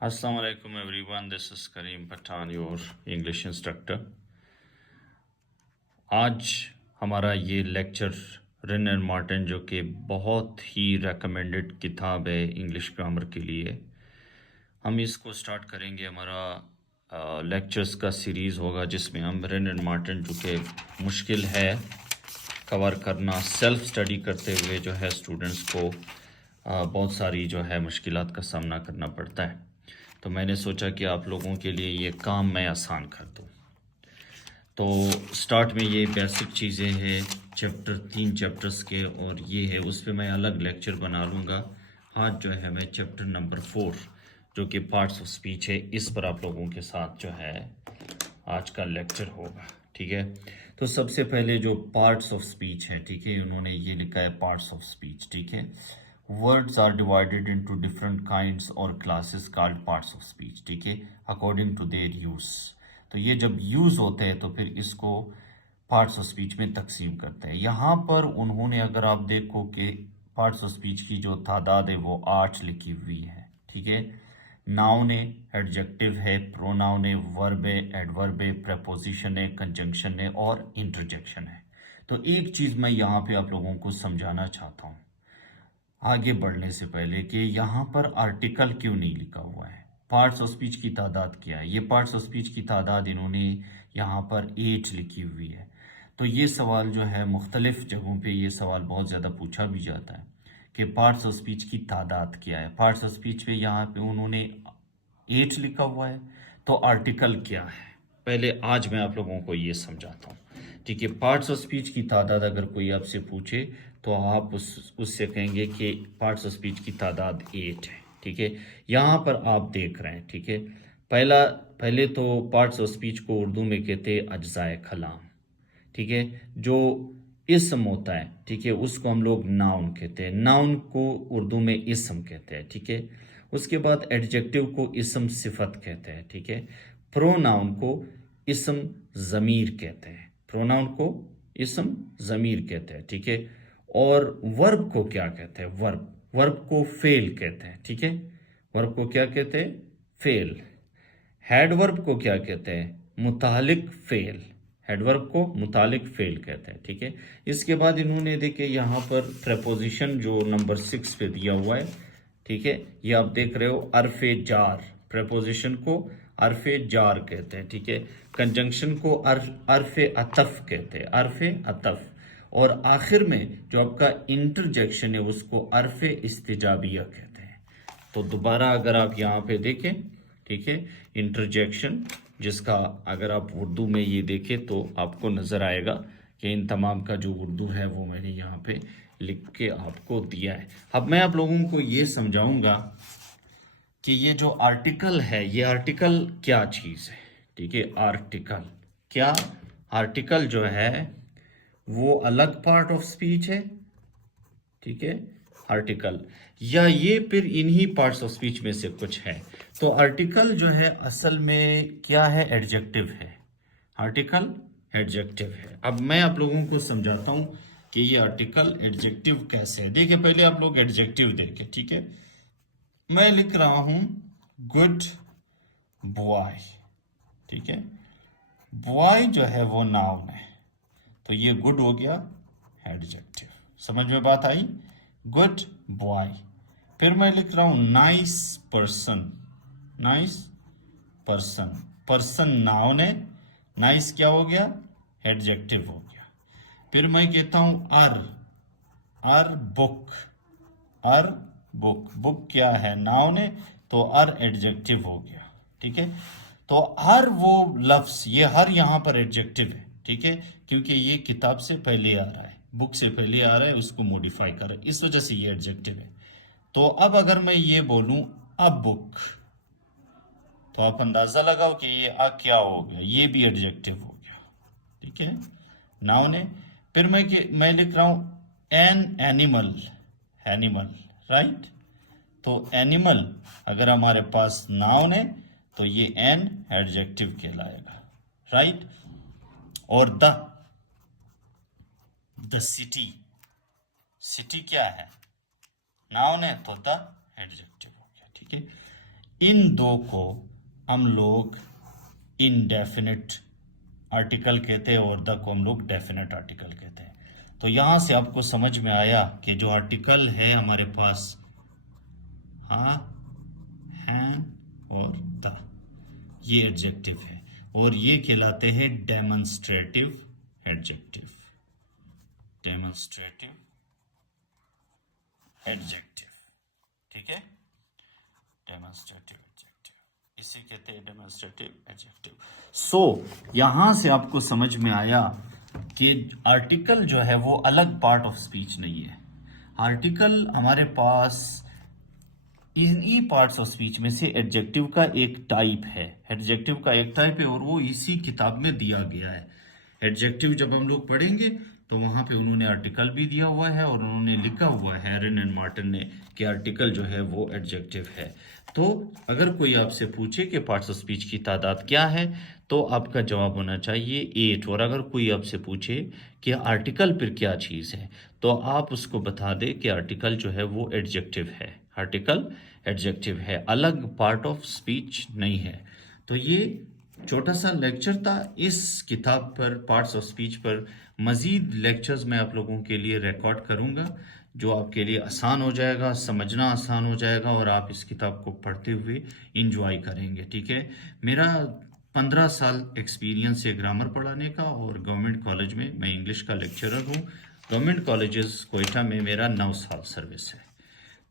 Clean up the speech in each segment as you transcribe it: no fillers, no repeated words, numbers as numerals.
Assalamu alaikum everyone, this is Kareem Pathan, your English instructor. आज हमारा ये lecture Rin and Martin जो कि बहुत ही रेकमेंडेड किताब है इंग्लिश ग्रामर के लिए, हम इसको स्टार्ट करेंगे। हमारा लेक्चर्स का सीरीज़ होगा जिसमें हम रिन एंड मार्टिन जो कि मुश्किल है कवर करना, सेल्फ स्टडी करते हुए जो है स्टूडेंट्स को बहुत सारी जो है मुश्किलात का सामना करना पड़ता है। तो मैंने सोचा कि आप लोगों के लिए ये काम मैं आसान कर दूँ। तो स्टार्ट में ये बेसिक चीज़ें हैं चैप्टर 3 चैप्टर्स के, और ये है उस पर मैं अलग लेक्चर बना लूँगा। आज जो है मैं चैप्टर नंबर 4 जो कि पार्ट्स ऑफ स्पीच है, इस पर आप लोगों के साथ जो है आज का लेक्चर होगा। ठीक है, तो सबसे पहले जो पार्ट्स ऑफ स्पीच है, ठीक है, उन्होंने ये लिखा है पार्ट्स ऑफ स्पीच। ठीक है, words are divided into different kinds or classes called parts of speech, ठीक है, according to their use। तो ये जब यूज़ होते हैं तो फिर इसको पार्ट्स ऑफ स्पीच में तकसीम करते हैं। यहाँ पर उन्होंने, अगर आप देखो कि पार्ट्स ऑफ स्पीच की जो तादाद है वो 8 लिखी हुई है। ठीक है, नाउन है, एडजेक्टिव है, प्रोनाउन है, वर्ब है, एडवर्ब है, प्रेपोजिशन है, कंजंक्शन है और इंटरजेक्शन है। तो एक चीज़ मैं यहाँ पे आप लोगों को समझाना चाहता हूँ आगे बढ़ने से पहले कि यहाँ पर आर्टिकल क्यों नहीं लिखा हुआ है, पार्ट्स ऑफ स्पीच की तादाद क्या है। ये पार्ट्स ऑफ स्पीच की तादाद इन्होंने यहाँ पर 8 लिखी हुई है। तो ये सवाल जो है मुख्तलिफ जगहों पे ये सवाल बहुत ज़्यादा पूछा भी जाता है कि पार्ट्स ऑफ स्पीच की तादाद क्या है। पार्ट्स ऑफ स्पीच पे यहाँ पे उन्होंने 8 लिखा हुआ है, तो आर्टिकल क्या है पहले आज मैं आप लोगों को ये समझाता हूँ। ठीक है, पार्ट्स ऑफ स्पीच की तादाद अगर कोई आपसे पूछे तो आप उससे कहेंगे कि पार्ट्स ऑफ स्पीच की तादाद 8 है। ठीक है, यहाँ पर आप देख रहे हैं। ठीक है, पहले तो पार्ट्स ऑफ स्पीच को उर्दू में कहते हैं अज्जाए कलाम। ठीक है, जो इसम होता है, ठीक है, उसको हम लोग नाउन कहते हैं। नाउन को उर्दू में इसम कहते हैं। ठीक है, उसके बाद एडजेक्टिव को इसम सिफत कहते हैं। ठीक है, प्रोनाउन को इसम ज़मीर कहते हैं। प्रोनाउन को इसम ज़मीर कहते हैं। ठीक है, और वर्ब को क्या कहते हैं? वर्ब को फेल कहते हैं। ठीक है, वर्ब को क्या कहते हैं? फेल। हेडवर्ब को क्या कहते हैं? मुतालिक फेल। हेडवर्ब को मुतालिक फेल कहते हैं। ठीक है, इसके बाद इन्होंने देखे यहाँ पर प्रेपोजिशन जो नंबर 6 पे दिया हुआ है। ठीक है, ये आप देख रहे हो अरफे जार, प्रेपोजिशन को अरफे जार कहते हैं। ठीक है, कंजंक्शन को अरफे अतफ कहते हैं, अरफे अतफ। और आखिर में जो आपका इंटरजेक्शन है उसको अरफे इस्तिजाबिया कहते हैं। तो दोबारा अगर आप यहाँ पे देखें, ठीक है, इंटरजेक्शन, जिसका अगर आप उर्दू में ये देखें तो आपको नज़र आएगा कि इन तमाम का जो उर्दू है वो मैंने यहाँ पे लिख के आपको दिया है। अब मैं आप लोगों को ये समझाऊंगा कि ये जो आर्टिकल है, ये आर्टिकल क्या चीज़ है। ठीक है, आर्टिकल क्या, आर्टिकल जो है वो अलग पार्ट ऑफ स्पीच है। ठीक है, आर्टिकल, या ये फिर इन्हीं पार्ट्स ऑफ स्पीच में से कुछ है। तो आर्टिकल जो है असल में क्या है? एडजेक्टिव है। आर्टिकल एडजेक्टिव है। अब मैं आप लोगों को समझाता हूं कि ये आर्टिकल एडजेक्टिव कैसे है। देखिए, पहले आप लोग एडजेक्टिव देखें। ठीक है, मैं लिख रहा हूं गुड बॉय। ठीक है, बॉय जो है वो नाउन है, तो ये गुड हो गया एडजेक्टिव। समझ में बात आई? Good boy. फिर मैं लिख रहा हूं nice person. Nice person, person noun है, नाइस क्या हो गया? एडजेक्टिव हो गया। फिर मैं कहता हूं अर बुक। अर बुक, बुक क्या है? नाउन है, तो अर एडजेक्टिव हो गया। ठीक है, तो हर वो लफ्ज, ये हर यहां पर एडजेक्टिव है। ठीक है, क्योंकि ये किताब से पहले आ रहा है, बुक से पहले आ रहा है, उसको मॉडिफाई कर रहा है, इस वजह से ये एडजेक्टिव है। तो अब अगर मैं ये बोलूं अब बुक, तो आप अंदाजा लगाओ कि ये आ क्या हो गया, ये भी एडजेक्टिव हो गया। ठीक है, नाउन है। फिर मैं लिख रहा हूं एन एनिमल। Animal, right. तो एनिमल अगर हमारे पास नाउन है तो ये एन एडजेक्टिव कहलाएगा, राइट। और द सिटी, सिटी क्या है? नाउन है, तो द एडजेक्टिव हो गया। ठीक है, इन दो को हम लोग इनडेफिनिट आर्टिकल कहते हैं और द को हम लोग डेफिनेट आर्टिकल कहते हैं। तो यहां से आपको समझ में आया कि जो आर्टिकल है हमारे पास हाँ, हैं और द, ये एडजेक्टिव है और ये कहलाते हैं डेमोन्स्ट्रेटिव एडजेक्टिव। डेमोन्स्ट्रेटिव एडजेक्टिव, ठीक है, डेमोन्स्ट्रेटिव एडजेक्टिव, इसे कहते हैं डेमोन्स्ट्रेटिव एडजेक्टिव। सो यहां से आपको समझ में आया कि आर्टिकल जो है वो अलग पार्ट ऑफ स्पीच नहीं है। आर्टिकल हमारे पास इन्हीं पार्ट्स ऑफ स्पीच में से एडजेक्टिव का एक टाइप है, एडजेक्टिव का एक टाइप है और वो इसी किताब में दिया गया है। एडजेक्टिव जब हम लोग पढ़ेंगे तो वहाँ पे उन्होंने आर्टिकल भी दिया हुआ है और उन्होंने लिखा हुआ है रिन एंड मार्टिन ने कि आर्टिकल जो है वो एडजेक्टिव है। तो अगर कोई आपसे पूछे कि पार्ट्स ऑफ स्पीच की तादाद क्या है तो आपका जवाब होना चाहिए 8। और अगर कोई आपसे पूछे कि आर्टिकल फिर क्या चीज़ है तो आप उसको बता दें कि आर्टिकल जो है वो एडजेक्टिव है, आर्टिकल एडजेक्टिव है, अलग पार्ट ऑफ स्पीच नहीं है। तो ये छोटा सा लेक्चर था इस किताब पर, पार्ट्स ऑफ स्पीच पर। मज़ीद लेक्चर्स मैं आप लोगों के लिए रिकॉर्ड करूँगा जो आपके लिए आसान हो जाएगा, समझना आसान हो जाएगा और आप इस किताब को पढ़ते हुए इंजॉय करेंगे, ठीक है। मेरा 15 साल एक्सपीरियंस है ग्रामर पढ़ाने का और गवर्नमेंट कॉलेज में मैं इंग्लिश का लेक्चरर हूँ। गवर्नमेंट कॉलेजेस कोयटा में मेरा 9 साल सर्विस है।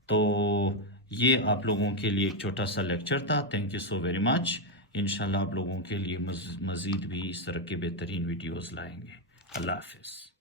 तो ये आप लोगों के लिए एक छोटा सा लेक्चर था। Thank you so very much. इंशाल्लाह आप लोगों के लिए मज़ीद भी इस तरह के बेहतरीन वीडियोस लाएंगे। अल्लाह हाफिज़।